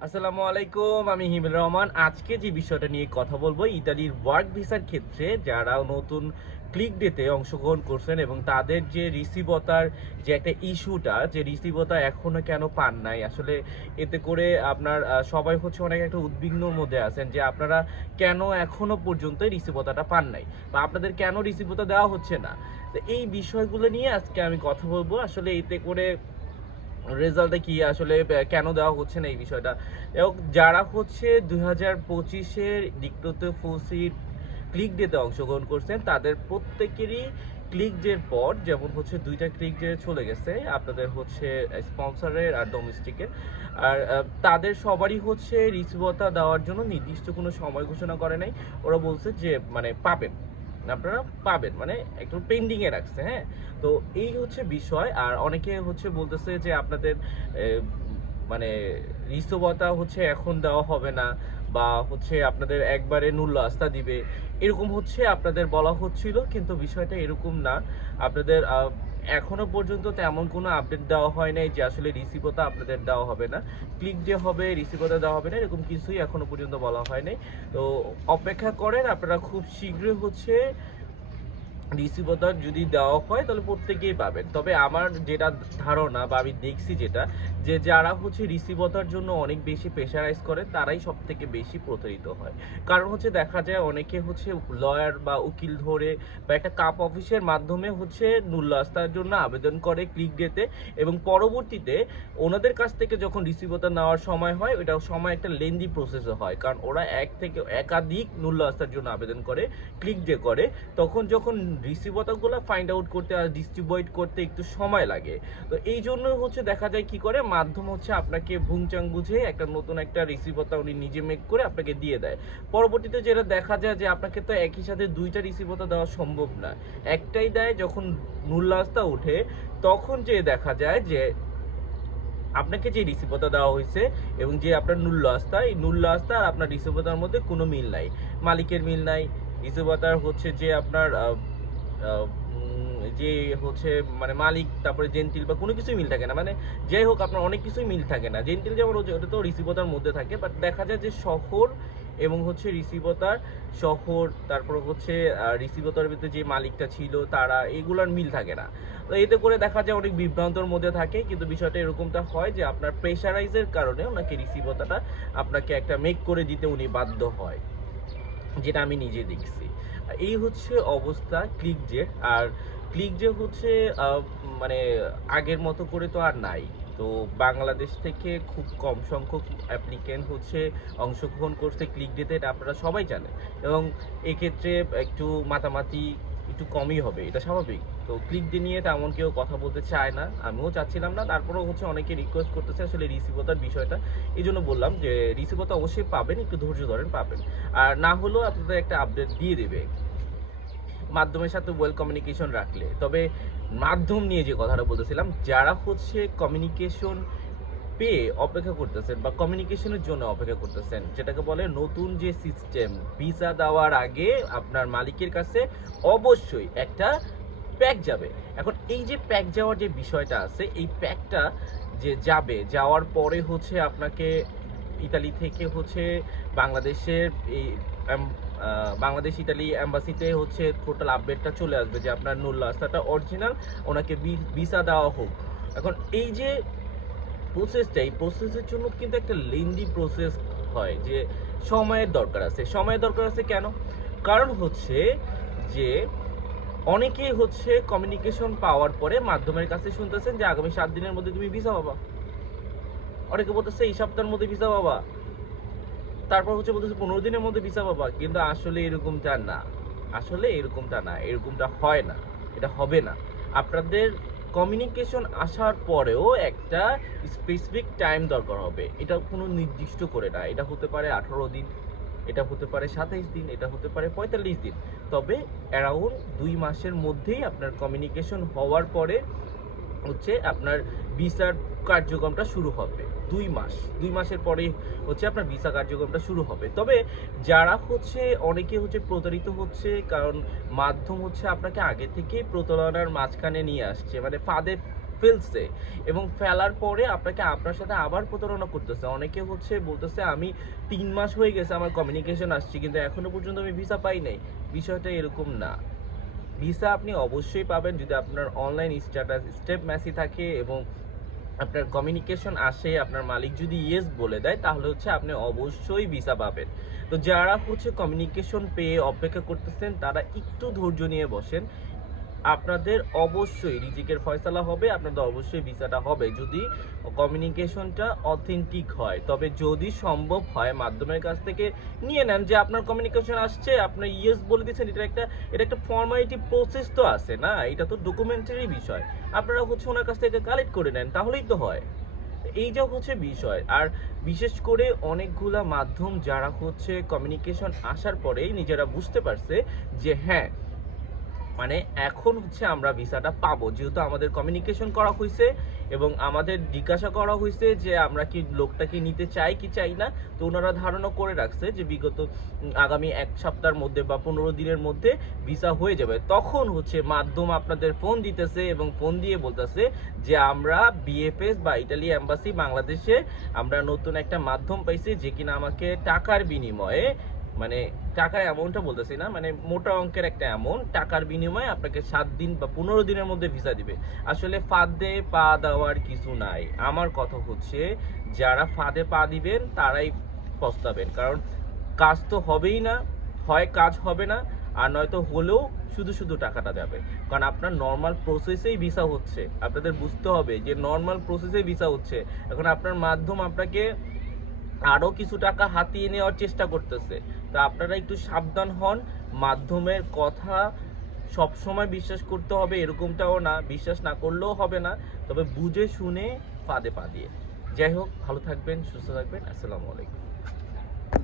আসসালামু আলাইকুম, আমি হিমেল রহমান। আজকে যে বিষয়টা নিয়ে কথা বলব, ইতালির ওয়ার্ক ভিসার ক্ষেত্রে যারা নতুন ক্লিক ডেতে অংশগ্রহণ করছেন এবং তাদের যে রিসিভতার যে একটা ইস্যুটা, যে রিসিভতা এখনও কেন পান নাই, আসলে এতে করে আপনার সবাই হচ্ছে অনেক একটা উদ্বিগ্নর মধ্যে আছেন যে আপনারা কেন এখনও পর্যন্ত রিসিভতাটা পান নাই বা আপনাদের কেন রিসিভতা দেওয়া হচ্ছে না। তো এই বিষয়গুলো নিয়ে আজকে আমি কথা বলব। আসলে এতে করে রেজাল্টে কি আসলে কেন দেওয়া হচ্ছে না এই বিষয়টা? এবং যারা হচ্ছে দুই হাজার পঁচিশের ডিক্টোতে ফোসির ক্লিক ডেতে অংশগ্রহণ করছেন, তাদের প্রত্যেকেরই ক্লিক ডের পর যেমন হচ্ছে দুইটা ক্লিক ডে চলে গেছে, আপনাদের হচ্ছে স্পন্সরের আর ডোমেস্টিকের আর তাদের সবারই হচ্ছে রিসিভতা দেওয়ার জন্য নির্দিষ্ট কোনো সময় ঘোষণা করে নাই। ওরা বলছে যে মানে পাবেন। আপনারা পাবেন মানে একটু পেন্ডিংয়ে রাখছে হ্যাঁ? তো এই হচ্ছে বিষয়, আর অনেকে হচ্ছে বলতেছে যে আপনাদের মানে ঋস্তবতা হচ্ছে এখন দেওয়া হবে না, বা হচ্ছে আপনাদের একবারে নুল আস্থা দিবে। এরকম হচ্ছে আপনাদের বলা হচ্ছিল, কিন্তু বিষয়টা এরকম না। আপনাদের এখনও পর্যন্ত তেমন কোনো আপডেট দেওয়া হয় নাই যে আসলে রিসিভতা আপনাদের দেওয়া হবে না। ক্লিক যে হবে রিসিভতা দেওয়া হবে না, এরকম কিছুই এখনও পর্যন্ত বলা হয় নাই। তো অপেক্ষা করেন, আপনারা খুব শীঘ্রই হচ্ছে রিসিভতার যদি দেওয়া হয়, তাহলে প্রত্যেকেই পাবেন। তবে আমার যেটা ধারণা বা আমি দেখছি যেটা, যে যারা হচ্ছে রিসিভতার জন্য অনেক বেশি প্রেশারাইজ করে, তারাই সব থেকে বেশি প্রতারিত হয়। কারণ হচ্ছে দেখা যায় অনেকে হচ্ছে লয়ার বা উকিল ধরে বা একটা কাপ অফিসের মাধ্যমে হচ্ছে নুল্লাস্তার জন্য আবেদন করে ক্লিক ডেতে এবং পরবর্তীতে ওনাদের কাছ থেকে যখন রিসিভতা নেওয়ার সময় হয় ওটা সময় একটা লেন্দি প্রসেসে হয়। কারণ ওরা এক থেকে একাধিক নুল্লাস্তার জন্য আবেদন করে ক্লিক ডে করে। তখন যখন রিসিভতাগুলো ফাইন্ড আউট করতে আর ডিস্ট্রিবিউট করতে একটু সময় লাগে। তো এই জন্য হচ্ছে দেখা যায় কি করে, মাধ্যম হচ্ছে আপনাকে ভুংচাং বুঝে একটা নতুন একটা রিসিভতা উনি নিজে মেক করে আপনাকে দিয়ে দেয়। পরবর্তীতে যেটা দেখা যায় যে আপনাকে তো একই সাথে দুইটা রিসিভতা দেওয়া সম্ভব না। একটাই দেয় যখন নুল্লাস্তা ওঠে, তখন যে দেখা যায় যে আপনাকে যে রিসিভতা দেওয়া হয়েছে এবং যে আপনার মূল্য আস্থা এই মূল্য আস্থা আর আপনার রিসিভতার মধ্যে কোনো মিল নাই। মালিকের মিল নাই। রিসিভতার হচ্ছে যে আপনার যে হচ্ছে মানে মালিক, তারপরে জেন্টিল বা কোনো কিছুই মিল থাকে না। মানে যাই হোক, আপনার অনেক কিছুই মিল থাকে না। জেন্টিল যেমন ওটা তো রিসিভতার মধ্যে থাকে বাট দেখা যায় যে শহর এবং হচ্ছে রিসিভতার শহর, তারপর হচ্ছে রিসিভতার ভিতরে যে মালিকটা ছিল, তারা, এগুলোর মিল থাকে না। তো এতে করে দেখা যায় অনেক বিভ্রান্তর মধ্যে থাকে, কিন্তু বিষয়টা এরকমটা হয় যে আপনার প্রেশারাইজের কারণে ওনাকে রিসিভতাটা আপনাকে একটা মেক করে দিতে উনি বাধ্য হয়। যেটা আমি নিজে দেখছি। এই হচ্ছে অবস্থা ক্লিক যে আর ক্লিক যে হচ্ছে মানে আগের মতো করে তো আর নাই। তো বাংলাদেশ থেকে খুব কম সংখ্যক অ্যাপ্লিকেন্ট হচ্ছে অংশগ্রহণ করছে ক্লিক ডেতে এটা আপনারা সবাই জানেন। এবং এক্ষেত্রে একটু মাতামাতি একটু কমই হবে, এটা স্বাভাবিক। তো ক্লিক ডে নিয়ে তেমন কেউ কথা বলতে চায় না, আমিও চাচ্ছিলাম না। তারপরেও হচ্ছে অনেকে রিকোয়েস্ট করতেছে আসলে রিসিভতার বিষয়টা। এই জন্য বললাম যে রিসিভতা অবশ্যই পাবেন, একটু ধৈর্য ধরেন পাবেন। আর না হলেও আপনাদের একটা আপডেট দিয়ে দেবে। মাধ্যমের সাথে ওয়েল কমিউনিকেশন রাখলে। তবে মাধ্যম নিয়ে যে কথাটা বলতেছিলাম, যারা হচ্ছে কমিউনিকেশন পেয়ে অপেক্ষা করতেছেন বা কমিউনিকেশনের জন্য অপেক্ষা করতেছেন, যেটাকে বলে নতুন যে সিস্টেম ভিসা দেওয়ার আগে আপনার মালিকের কাছে অবশ্যই একটা প্যাক যাবে। এখন এই যে প্যাক যাওয়ার যে বিষয়টা আছে, এই প্যাকটা যে যাবে, যাওয়ার পরে হচ্ছে আপনাকে ইতালি থেকে হচ্ছে বাংলাদেশের এই বাংলাদেশ, ইতালি অ্যাম্বাসিতে হচ্ছে টোটাল আপডেটটা চলে আসবে যে আপনার নুল্লাস্তাটা অরিজিনাল ওনাকে ভিসা দেওয়া হোক। এখন এই যে প্রসেসটা এই প্রসেসের জন্য কিন্তু একটা লেন্দি প্রসেস হয় যে সময়ের দরকার আছে। সময়ের দরকার আছে কেন? কারণ হচ্ছে যে অনেকেই হচ্ছে কমিউনিকেশন পাওয়ার পরে মাধ্যমের কাছে শুনতেছেন যে আগামী সাত দিনের মধ্যে তুমি ভিসা পাবা। অনেকে বলতেছে, এই সপ্তাহের মধ্যে ভিসা পাবা। তারপর হচ্ছে বলতেছে, পনেরো দিনের মধ্যে ভিসা পাবা। কিন্তু আসলে এরকমটা না। আসলে এরকমটা না, এরকমটা হয় না। এটা হবে না। আপনাদের কমিউনিকেশন আসার পরেও একটা স্পেসিফিক টাইম দরকার হবে। এটা কোনো নির্দিষ্ট করে না। এটা হতে পারে আঠারো দিন, এটা হতে পারে সাতাইশ দিন, এটা হতে পারে পঁয়তাল্লিশ দিন। তবে অ্যারাউন্ড দুই মাসের মধ্যেই আপনার কমিউনিকেশন হওয়ার পরে হচ্ছে আপনার ভিসার কার্যক্রমটা শুরু হবে। দুই মাস। দুই মাসের পরে হচ্ছে আপনার ভিসা কার্যক্রমটা শুরু হবে। তবে যারা হচ্ছে অনেকে হচ্ছে প্রতারিত হচ্ছে, কারণ মাধ্যম হচ্ছে আপনাকে আগে থেকেই প্রতারণার মাঝখানে নিয়ে আসছে মানে ফাঁদে ফেলছে এবং ফেলার পরে আপনাকে আপনার সাথে আবার প্রতারণা করতেছে। অনেকে হচ্ছে বলতেছে, আমি তিন মাস হয়ে গেছে আমার কমিউনিকেশন আসছে, কিন্তু এখনও পর্যন্ত আমি ভিসা পাই নাই। বিষয়টা এরকম না। ভিসা আপনি অবশ্যই পাবেন যদি আপনার অনলাইন স্ট্যাটাস স্টেপ মেসি থাকে এবং আপনার কমিউনিকেশন আসে, আপনার মালিক যদি ইয়েস বলে দেয়, তাহলে হচ্ছে আপনি অবশ্যই ভিসা পাবেন। তো যারা হচ্ছে কমিউনিকেশন পেয়ে অপেক্ষা করতেছেন, তারা একটু ধৈর্য নিয়ে বসেন। আপনাদের অবশ্যই রিজিকের ফয়সালা হবে, আপনাদের অবশ্যই ভিসাটা হবে। যদি কমিউনিকেশনটা অথেন্টিক হয়, তবে যদি সম্ভব হয় মাধ্যমের কাছ থেকে নিয়ে নেন যে আপনার কমিউনিকেশন আসছে আপনার ইয়েস বলে দিচ্ছেন এটা একটা এটা একটা ফর্মালিটি প্রসেস তো আছে না? এটা তো ডকুমেন্টারি বিষয়। আপনারা হচ্ছে ওনার কাছ থেকে কালেক্ট করে নেন, তাহলেই তো হয়। এই যে হচ্ছে বিষয়। আর বিশেষ করে অনেকগুলা মাধ্যম যারা হচ্ছে কমিউনিকেশন আসার পরেই নিজেরা বুঝতে পারছে যে হ্যাঁ মানে এখন হচ্ছে আমরা ভিসাটা পাবো। যেহেতু আমাদের কমিউনিকেশন করা হয়েছে এবং আমাদের জিজ্ঞাসা করা হয়েছে যে আমরা কি লোকটাকে নিতে চাই কি চাই না, তো ওনারা ধারণা করে রাখছে যে বিগত আগামী এক সপ্তাহের মধ্যে বা পনেরো দিনের মধ্যে ভিসা হয়ে যাবে। তখন হচ্ছে মাধ্যম আপনাদের ফোন দিতেছে এবং ফোন দিয়ে বলতেছে যে আমরা বিএফএস বা ইটালি এম্বাসি বাংলাদেশে আমরা নতুন একটা মাধ্যম পাইছি যে কিনা আমাকে টাকার বিনিময়ে মানে টাকার অ্যামাউন্টটা বলতেছি না মানে মোটা অঙ্কের একটা অ্যামাউন্ট টাকার বিনিময়ে আপনাকে সাত দিন বা পনেরো দিনের মধ্যে ভিসা দিবে। আসলে ফাঁদে পা দেওয়ার কিছু নাই। আমার কথা হচ্ছে, যারা ফাঁদে পা দিবেন, তারাই পস্তাবেন। কারণ কাজ তো হবেই না, হয় কাজ হবে না, আর নয়তো হলেও শুধু শুধু টাকাটা যাবে। কারণ আপনার নর্মাল প্রসেসেই ভিসা হচ্ছে। আপনাদের বুঝতে হবে যে নর্মাল প্রসেসেই ভিসা হচ্ছে। এখন আপনার মাধ্যম আপনাকে আরও কিছু টাকা হাতিয়ে নেওয়ার চেষ্টা করতেছে। তা আপনারা একটু সাবধান হন, মাধ্যমের কথা সবসময় বিশ্বাস করতে হবে, এরকমটাও না, বিশ্বাস না করলেও হবে না, তবে বুঝে শুনে পাদে পা দিয়ে। যাই হোক, ভালো থাকবেন, সুস্থ থাকবেন, আসসালামু আলাইকুম।